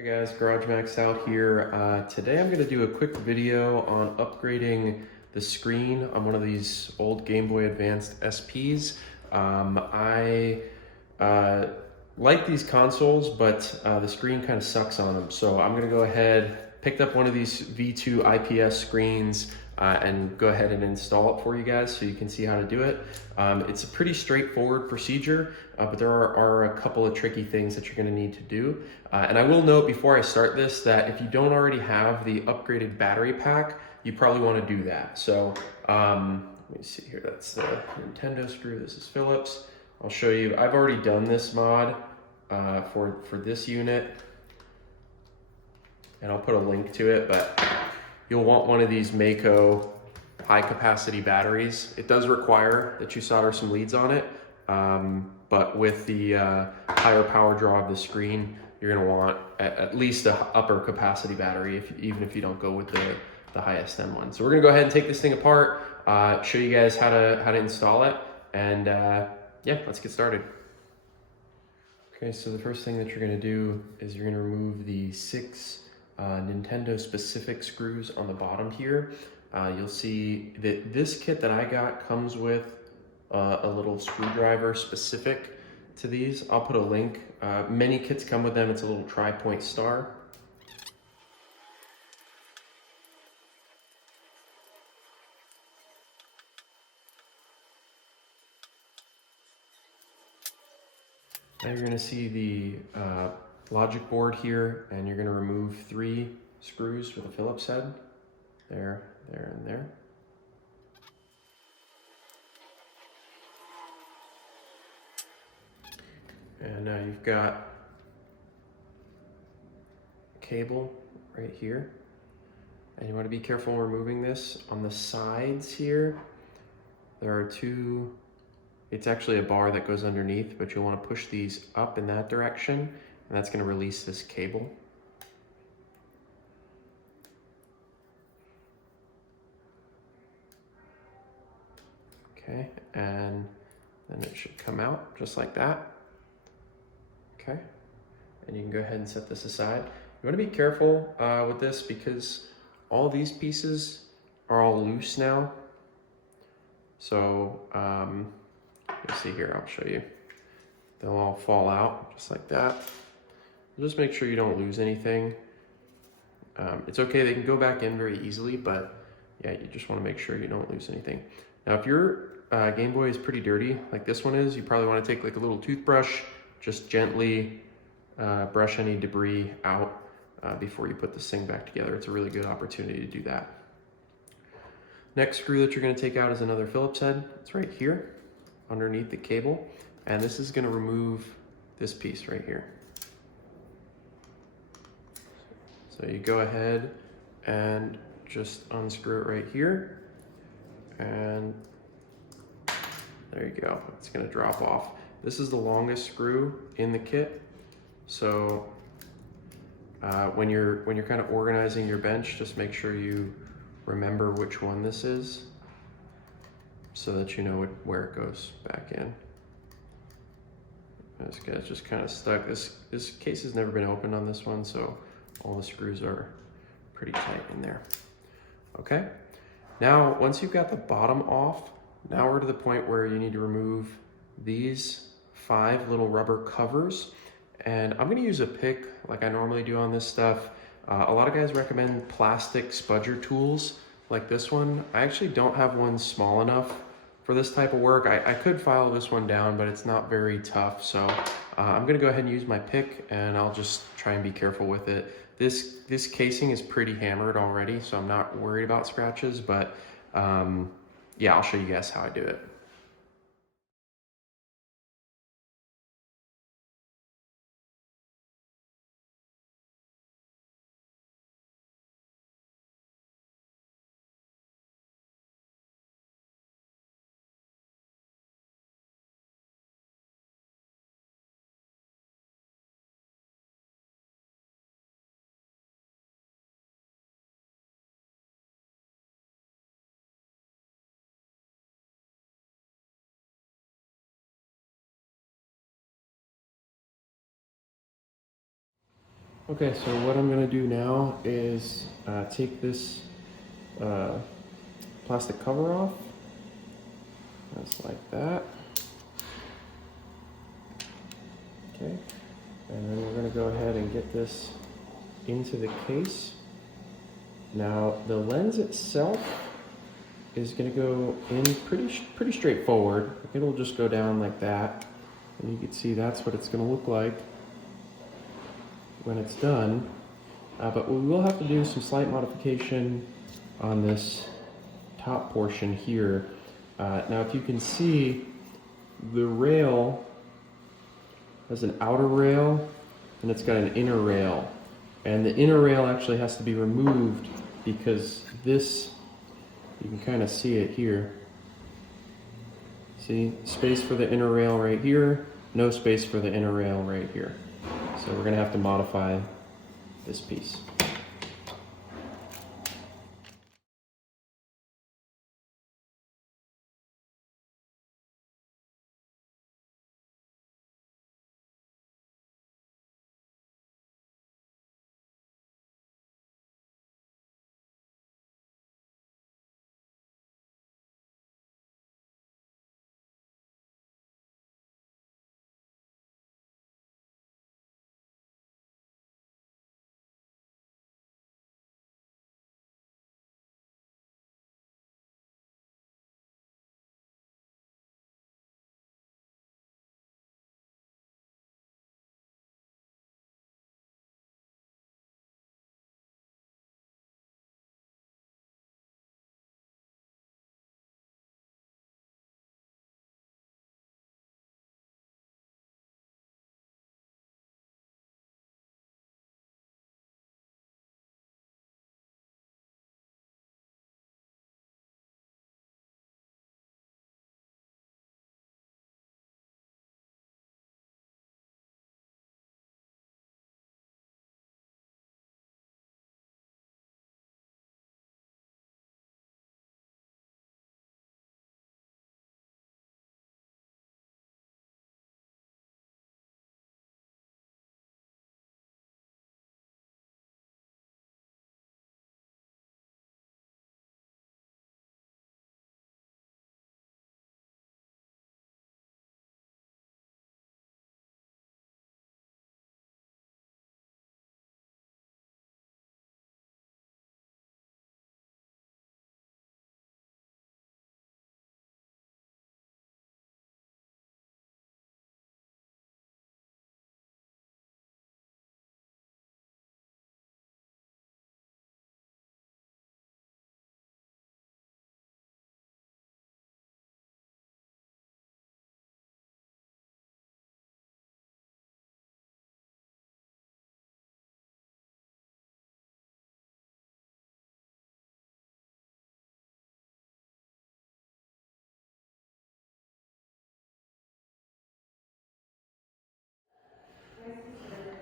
Hey guys, Garage Max out here. Today I'm going to do a quick video on upgrading the screen on one of these old Game Boy Advanced SPs. I like these consoles, but the screen kind of sucks on them. So I'm going to go ahead, picked up one of these V2 IPS screens and go ahead and install it for you guys so you can see how to do it. It's a pretty straightforward procedure, but there are a couple of tricky things that you're going to need to do. And I will note before I start this that if you don't already have the upgraded battery pack, you probably want to do that. So let me see here, that's the Nintendo screw, this is Phillips. I'll show you, I've already done this mod for this unit, and I'll put a link to it, but you'll want one of these Mako high capacity batteries. It does require that you solder some leads on it, but with the higher power draw of the screen, you're gonna want at least a upper capacity battery, even if you don't go with the highest end one. So we're gonna go ahead and take this thing apart, show you guys how to install it, and yeah, let's get started. Okay, so the first thing that you're gonna do is you're gonna remove the 6 Nintendo specific screws on the bottom here. You'll see that this kit that I got comes with a little screwdriver specific to these. I'll put a link. Many kits come with them. It's a little tri-point star. Now you're going to see the logic board here, and you're going to remove 3 screws with a Phillips head. There, there, and there. And now you've got a cable right here. And you want to be careful removing this. On the sides here, there are 2, it's actually a bar that goes underneath, but you'll want to push these up in that direction, and that's going to release this cable. Okay, and then it should come out just like that. Okay, and you can go ahead and set this aside. You want to be careful with this because all these pieces are all loose now. So you'll see here, I'll show you. They'll all fall out just like that. Just make sure you don't lose anything. It's okay, they can go back in very easily, but yeah, you just want to make sure you don't lose anything. Now, if your Game Boy is pretty dirty, like this one is, you probably want to take like a little toothbrush, just gently brush any debris out before you put this thing back together. It's a really good opportunity to do that. Next screw that you're going to take out is another Phillips head. It's right here underneath the cable, and this is going to remove this piece right here. So you go ahead and just unscrew it right here, and there you go. It's going to drop off. This is the longest screw in the kit, so when you're kind of organizing your bench, just make sure you remember which one this is so that you know where it goes back in. This guy's just kind of stuck. This case has never been opened on this one, so all the screws are pretty tight in there. Okay, now once you've got the bottom off, now we're to the point where you need to remove these 5 little rubber covers. And I'm gonna use a pick like I normally do on this stuff. A lot of guys recommend plastic spudger tools like this one. I actually don't have one small enough for this type of work. I could file this one down, but it's not very tough. So I'm gonna go ahead and use my pick, and I'll just try and be careful with it. This casing is pretty hammered already, so I'm not worried about scratches, but yeah, I'll show you guys how I do it. Okay, so what I'm gonna do now is take this uh, plastic cover off, just like that. Okay, and then we're gonna go ahead and get this into the case. Now the lens itself is gonna go in pretty straightforward. It'll just go down like that, and you can see that's what it's gonna look like when it's done. But we will have to do some slight modification on this top portion here. Now if you can see, the rail has an outer rail and it's got an inner rail. And the inner rail actually has to be removed because this, you can kind of see it here. See, space for the inner rail right here, no space for the inner rail right here. So we're gonna have to modify this piece.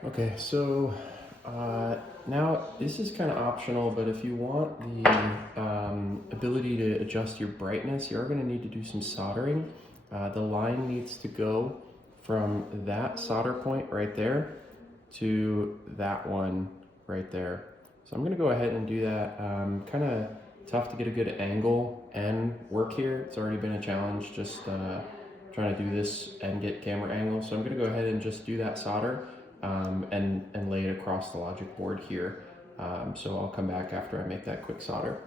Okay, so now this is kind of optional, but if you want the ability to adjust your brightness, you're going to need to do some soldering. The line needs to go from that solder point right there to that one right there. So I'm going to go ahead and do that. Kind of tough to get a good angle and work here. It's already been a challenge just trying to do this and get camera angle. So I'm going to go ahead and just do that solder. And lay it across the logic board here. So I'll come back after I make that quick solder.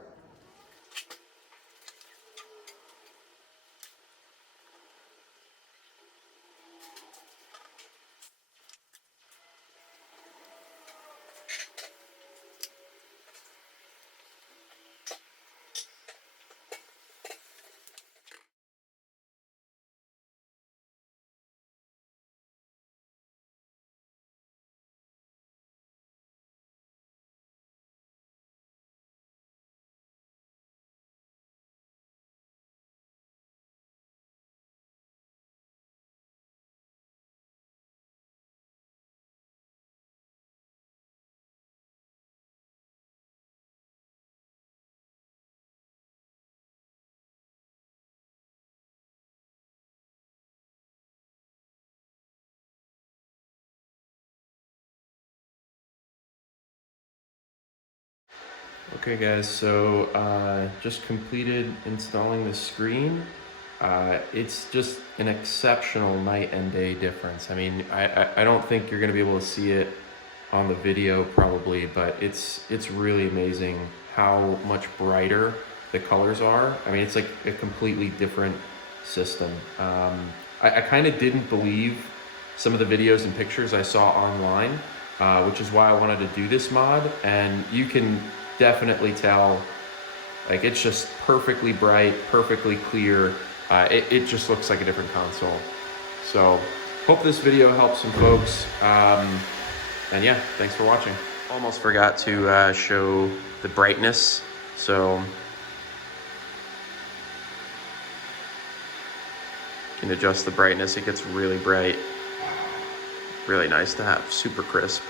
Okay guys, so just completed installing the screen. It's just an exceptional night and day difference. I mean, I don't think you're gonna be able to see it on the video probably, but it's really amazing how much brighter the colors are. I mean, it's like a completely different system. I kind of didn't believe some of the videos and pictures I saw online, which is why I wanted to do this mod. And you can definitely tell, like, it's just perfectly bright, perfectly clear. It just looks like a different console. So hope this video helps some folks. And yeah, thanks for watching. Almost forgot to show the brightness. So you can adjust the brightness. It gets really bright. Really nice to have, super crisp.